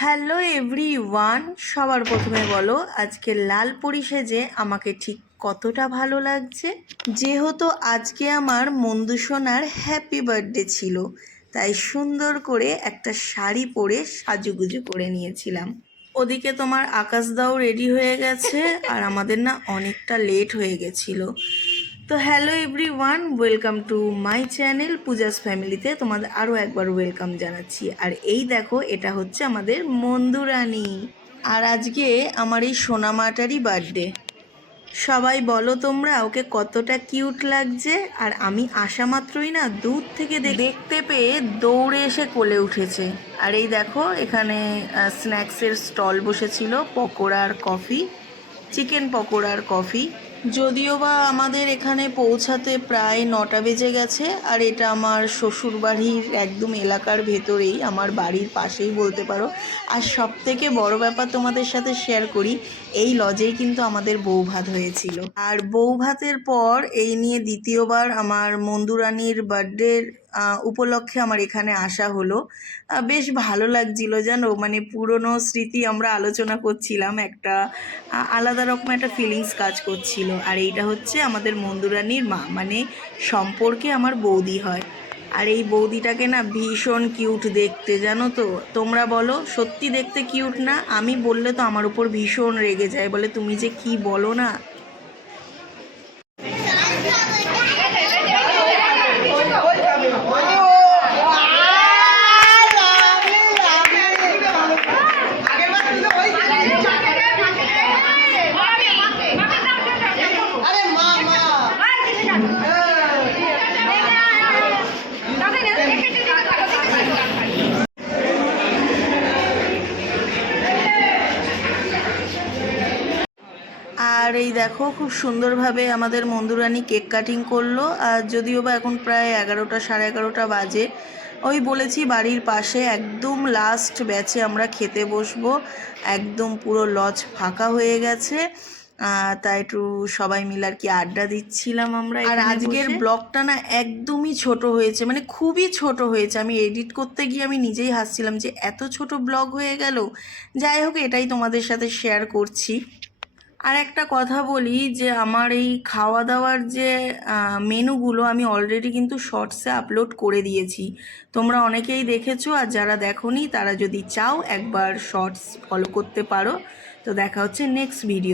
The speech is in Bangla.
হ্যালো এভরিওয়ান, সবার প্রথমে বলো আজকে লাল পরি সেজে আমাকে ঠিক কতটা ভালো লাগছে। যেহেতু আজকে আমার মন্দুসোনার হ্যাপি বার্থডে ছিল, তাই সুন্দর করে একটা শাড়ি পরে সাজুগুজু করে নিয়েছিলাম। ওদিকে তোমার আকাশদাও রেডি হয়ে গেছে আর আমাদের না অনেকটা লেট হয়ে গেছিলো। তো hello everyone, welcome to my channel Puja's ফ্যামিলিতে তোমাদের আরও একবার ওয়েলকাম জানাচ্ছি। আর এই দেখো, এটা হচ্ছে আমাদের মন্দুরানী। আর আজকে আমার এই সোনামাটারই বার্থডে। সবাই বলো তোমরা ওকে কতটা কিউট লাগছে। আর আমি আসা মাত্রই না দূর থেকে দেখতে পেয়ে দৌড়ে এসে কোলে উঠেছে। আর এই দেখো, এখানে স্ন্যাক্সের স্টল বসেছিল, পকোড়ার কফি, চিকেন পকোড়ার কফি। যদিও বা আমাদের এখানে পৌঁছাতে প্রায় 9টা বেজে গেছে। আর এটা আমার শ্বশুরবাড়ির একদম এলাকার ভেতরেই, আমার বাড়ির পাশেই বলতে পারো। আর সবথেকে বড় ব্যাপার তোমাদের সাথে শেয়ার করি, এই লজেই কিন্তু আমাদের বৌভাত হয়েছিল। আর বৌভাতের পর এই নিয়ে দ্বিতীয়বার আমার মন্দুরানীর বার্থডের উপলক্ষে আমার এখানে আসা হলো। বেশ ভালো লাগছিল জানো, মানে পুরনো স্মৃতি আমরা আলোচনা করছিলাম, একটা আলাদা রকম একটা ফিলিংস কাজ করছিল। আর এইটা হচ্ছে আমাদের মন্দুরানীর মা, মানে সম্পর্কে আমার বৌদি হয়। আর এই বৌদিটাকে না ভীষণ কিউট দেখতে, জানো তো। তোমরা বলো সত্যি দেখতে কিউট না? আমি বললে তো আমার উপর ভীষণ রেগে যায়, বলে তুমি যে কি বলো না। আর এই দেখো, খুব সুন্দরভাবে আমাদের মন্দুরানী কেক কাটিং করলো। আর যদিও বা এখন প্রায় 11টা, সাড়ে 11টা বাজে। ওই বলেছি বাড়ির পাশে একদম লাস্ট ব্যাচে আমরা খেতে বসবো, একদম পুরো লজ ফাঁকা হয়ে গেছে। তাই একটু সবাই মিলে আর কি আড্ডা দিচ্ছিলাম আমরা। আর আজকের ব্লগটা না একদমই ছোট হয়েছে, মানে খুবই ছোট হয়েছে। আমি এডিট করতে গিয়ে আমি নিজেই হাসছিলাম যে এত ছোট ব্লগ হয়ে গেল। যাই হোক, এটাই তোমাদের সাথে শেয়ার করছি। আর একটা কথা বলি যে আমার এই খাওয়া দাওয়ার যে মেনুগুলো আমি অলরেডি কিন্তু শর্টসে আপলোড করে দিয়েছি, তোমরা অনেকেই দেখেছো। আর যারা দেখোনি তারা যদি চাও একবার শর্টস ফলো করতে পারো। তো দেখা হচ্ছে নেক্সট ভিডিও।